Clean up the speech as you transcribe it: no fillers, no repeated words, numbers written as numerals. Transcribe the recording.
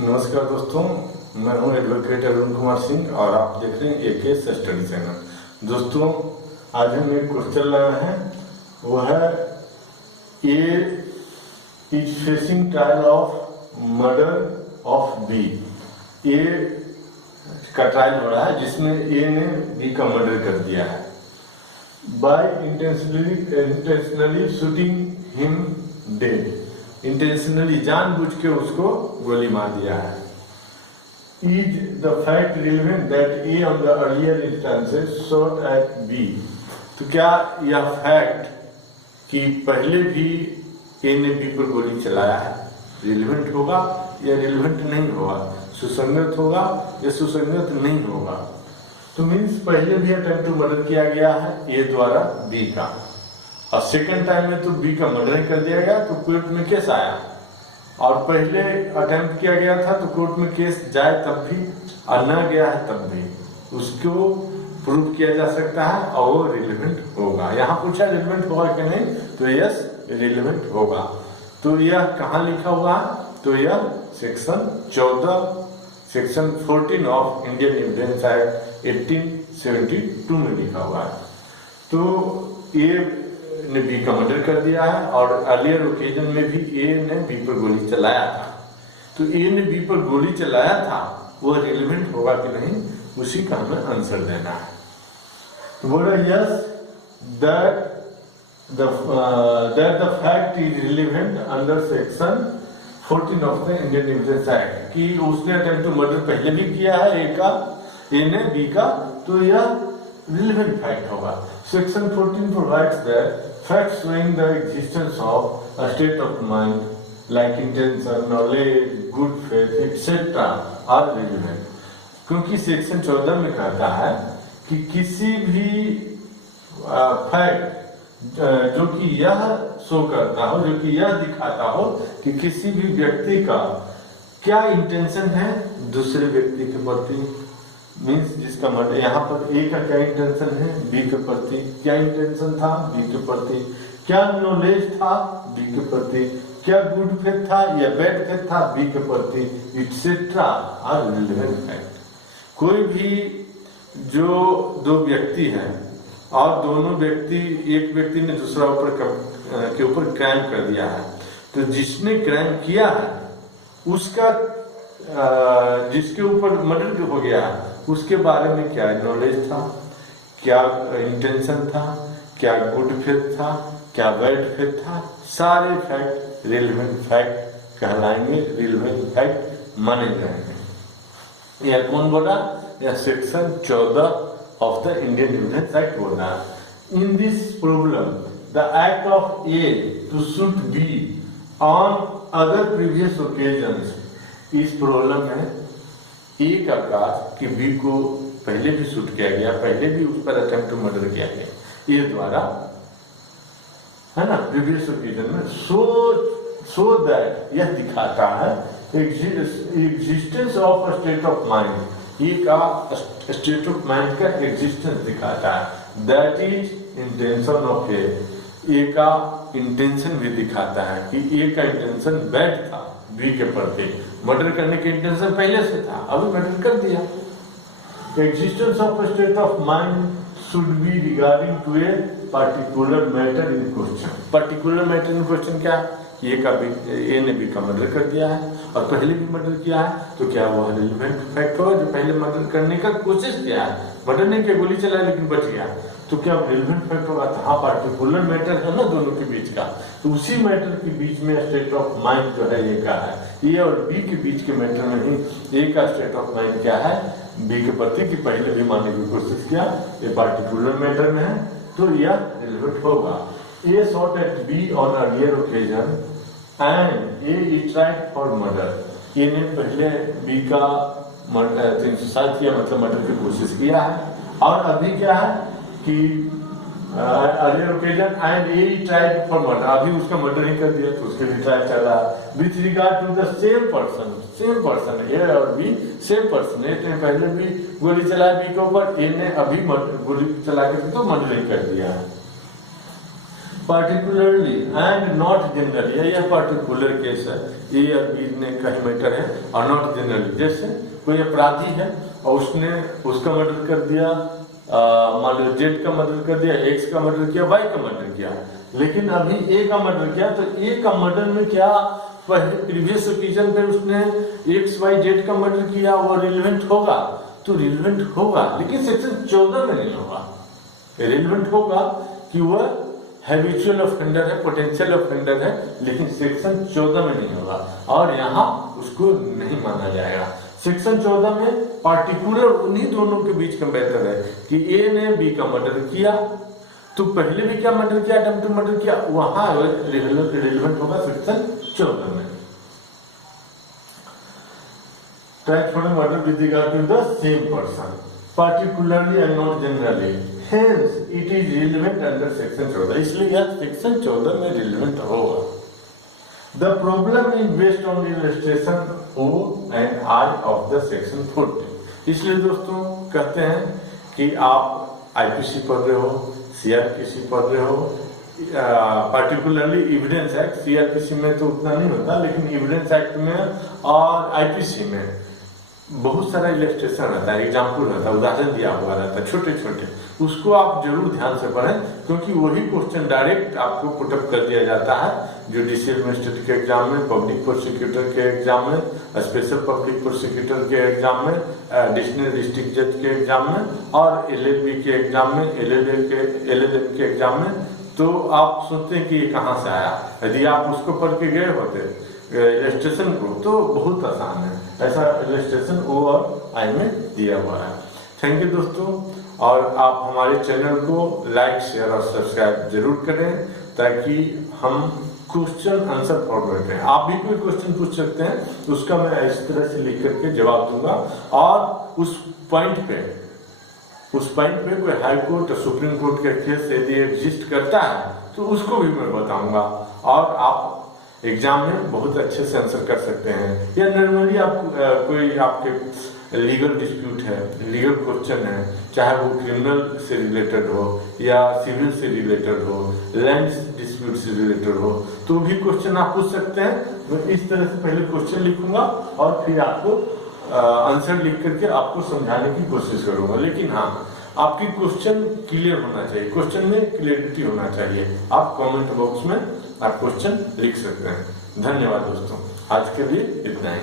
नमस्कार दोस्तों, मैं हूं एडवोकेट अरुण कुमार सिंह और आप देख रहे हैं एकेएस स्टडी चैनल। दोस्तों, आज हम एक क्वेश्चन लाए हैं, वो है A is facing trial of murder of B. A का ट्रायल हो रहा है जिसमें ए ने बी का मर्डर कर दिया है by intentionally shooting him dead. Intentionally जानबूझ के उसको गोली मार दिया है। Is the fact relevant that A on the earlier instances shot at B. तो क्या यह फैक्ट कि पहले भी ए ने बी पर गोली चलाया है रिलेवेंट होगा या रिलेवेंट नहीं होगा, सुसंगत होगा या सुसंगत नहीं होगा? तो मीन्स पहले भी अटेम्प्ट टू मर्डर किया गया है ए द्वारा बी का, और सेकंड टाइम में तो बी का मर्डर कर दिया गया तो कोर्ट में केस आया, और पहले अटेम्प्ट किया गया था तो कोर्ट में केस जाए तब भी और न गया है तब भी उसको प्रूव किया जा सकता है और वो रिलेवेंट होगा। यहाँ पूछा रिलेवेंट होगा कि नहीं, तो यस रिलेवेंट होगा। तो यह कहाँ लिखा हुआ है? तो यह section 14 of Indian Evidence act 1872 में लिखा हुआ है। तो ये ने बी का मर्डर कर दिया है और अर्लियर ओकेजन में भी ए ने बी पर गोली चलाया था। तो ए ने बी पर गोली चलाया था, वो रिलेवेंट होगा कि नहीं, उसी का हमें आंसर देना है। तो बोला yes that the fact is relevant under section 14 of the Indian Evidence act, कि उसने अटेम्प्ट टू मर्डर पहले भी किया है ए ने बी का, तो यह रिलेवेंट फैक्ट होगा। Section 14 provides that facts showing the existence of a state of mind like intention, knowledge, good faith, etc. are relevant। क्योंकि सेक्शन 14 में कहता है कि किसी भी फैक्ट जो कि यह शो करता हो, जो कि यह दिखाता हो कि किसी भी व्यक्ति का क्या इंटेंशन है दूसरे व्यक्ति के प्रति, मीन्स जिसका मर्डर, यहाँ पर ए का क्या इंटेंशन है बी के प्रति, क्या इंटेंशन था बी के प्रति, क्या नॉलेज था बी के प्रति, क्या गुड फेथ था या बैड फेथ था बी के प्रति, इट्सेट्रा आर रिलेवेंट फैक्ट। कोई भी जो दो व्यक्ति हैं और दोनों व्यक्ति, एक व्यक्ति ने दूसरा के ऊपर क्राइम कर दिया है, तो जिसने क्राइम किया है उसका जिसके ऊपर मर्डर हो गया है उसके बारे में क्या नॉलेज था, क्या इंटेंशन था, क्या गुड फेथ था, क्या बैड फेथ था, सारे फैक्ट रिलेवेंट फैक्ट कहलाएंगे, रिलेवेंट फैक्ट माने जाएंगे। यह कौन बोला? यह section 14 of the Indian Evidence Act बोला। In this problem the act of A to shoot B on other previous occasions, इस प्रॉब्लम में ए का काज कि बी को पहले भी शूट किया गया, पहले भी उस पर अटेम्प्ट टू मर्डर किया गया ए द्वारा, है ना, प्रीवियस ओकेजन में, सो दैट यह दिखाता है existence of a state of mind, A का स्टेट ऑफ माइंड का एग्जिस्टेंस दिखाता है, that is intention of A का इंटेंशन भी दिखाता है कि ए का इंटेंशन बैड था बी के प्रति, मर्डर करने के इंटेंशन पहले से था, अभी मर्डर कर दिया। Existence of state of mind should be regarding to a particular matter in question. Particular matter in question क्या? ए ने बी का मर्डर कर दिया है और पहले भी मर्डर किया है, तो क्या वह रिलेवेंट फैक्ट होगा? जो पहले मर्डर करने का कोशिश किया है, मर्डर नहीं किया, गोली चलाया लेकिन बच गया, तो क्या रिलेवेंट फैक्ट होगा? तो हाँ, पार्टिकुलर मैटर है ना दोनों के बीच का, तो उसी मैटर के बीच में स्टेट ऑफ माइंड जो है ए का है, ए और बी के बीच के मैटर में ही ए का स्टेट ऑफ माइंड क्या है बी के प्रति, कि पहले भी मारने की कोशिश किया, ये पार्टिकुलर मैटर में है, तो यह रिलेवेंट होगा। A shot at B on earlier occasion and A is tried for murder. A ने पहले बी का 307 किया, मतलब मर्डर की कोशिश किया है, और अभी क्या है कि earlier occasion and A tried for murder, अभी उसका मर्डर ही कर दिया तो उसके भी ट्रायल चल रहा है with regard to the same person, A और बी सेम पर्सन। ए ने पहले भी गोली चलाया बी के ऊपर, ए ने अभी गोली चला के तो मर्डर ही कर दिया है। पार्टिकुलरली एंड नॉट जनरली, यह पार्टिकुलर केस है, ए या बी ने कहीं मैटर है, और नॉट जनरली। जैसे कोई अपराधी है और उसने उसका मर्डर कर दिया, मान लो जेड का मर्डर कर दिया, एक्स का मर्डर किया, वाई का मर्डर किया, लेकिन अभी ए का मर्डर किया, तो ए का मर्डर में क्या प्रीवियस ओकेजन पे उसने एक्स वाई जेड का मर्डर किया, वो रिलेवेंट होगा? तो रिलेवेंट होगा, लेकिन सेक्शन 14 में नहीं होगा। रिलेवेंट होगा कि वह हैबिचुअल ऑफेंडर है, पोटेंशियल ऑफेंडर है, लेकिन सेक्शन 14 में नहीं होगा, और यहाँ उसको नहीं माना जाएगा। सेक्शन 14 में पार्टिकुलर उन्हीं दोनों के बीच कंपैरिजन है कि ए ने बी का मर्डर किया, तो पहले भी क्या मर्डर किया, अटेम्प्ट मर्डर किया, वहां रिलेवेंट होगा सेक्शन 14 में। Try for murder with regard to the same person, particularly and not generally, hence it is relevant under section 14, इसलिए यह सेक्शन 14 में relevant होगा। The problem is based on the illustration O and I of the section 14, इसलिए दोस्तों कहते हैं कि आप IPC पढ़ रहे हो, CRPC पढ़ रहे हो, पार्टिकुलरली एविडेंस एक्ट, CRPC में तो उतना नहीं होता, लेकिन एविडेंस एक्ट में और IPC में बहुत सारा इलस्ट्रेशन रहता है, एग्जाम्पल रहता है, उदाहरण दिया हुआ रहता है छोटे छोटे, उसको आप जरूर ध्यान से पढ़ें, क्योंकि वही क्वेश्चन डायरेक्ट आपको पुटअप कर दिया जाता है जुडिशियल मजिस्ट्रेट के एग्जाम में, पब्लिक प्रोसिक्यूटर के एग्जाम में, स्पेशल पब्लिक प्रोसिक्यूटर के एग्जाम में, एडिशनल डिस्ट्रिक्ट जज के एग्जाम में, और LLB के एग्जाम में, LLM के एग्जाम में। तो आप सोचते हैं कि ये कहाँ से आया, यदि आप उसको पढ़ के गए होते इलस्ट्रेशन को, तो बहुत आसान है, ऐसा इलस्ट्रेशन O और I में दिया हुआ है। थैंक यू दोस्तों, और आप हमारे चैनल को लाइक, शेयर और सब्सक्राइब जरूर करें, ताकि हम क्वेश्चन आंसर फॉरवर्ड करें। आप भी कोई क्वेश्चन पूछ सकते हैं, तो उसका मैं इस तरह से लिख करके जवाब दूंगा, और उस पॉइंट पे कोई हाई कोर्ट, सुप्रीम कोर्ट का केस यदि एग्जिस्ट करता है, तो उसको भी मैं बताऊंगा, और आप एग्जाम में बहुत अच्छे से आंसर कर सकते हैं। या नॉर्मली आप कोई आपके लीगल डिस्प्यूट है, लीगल क्वेश्चन है, चाहे वो क्रिमिनल से रिलेटेड हो या सिविल से रिलेटेड हो, लैंड डिस्प्यूट से रिलेटेड हो, तो भी क्वेश्चन आप पूछ सकते हैं। मैं इस तरह से पहले क्वेश्चन लिखूंगा और फिर आपको आंसर लिख करके आपको समझाने की कोशिश करूंगा। लेकिन हाँ, आपकी क्वेश्चन क्लियर होना चाहिए, क्वेश्चन में क्लियरिटी होना चाहिए। आप कमेंट बॉक्स में आप क्वेश्चन लिख सकते हैं। धन्यवाद दोस्तों, आज के लिए इतना ही।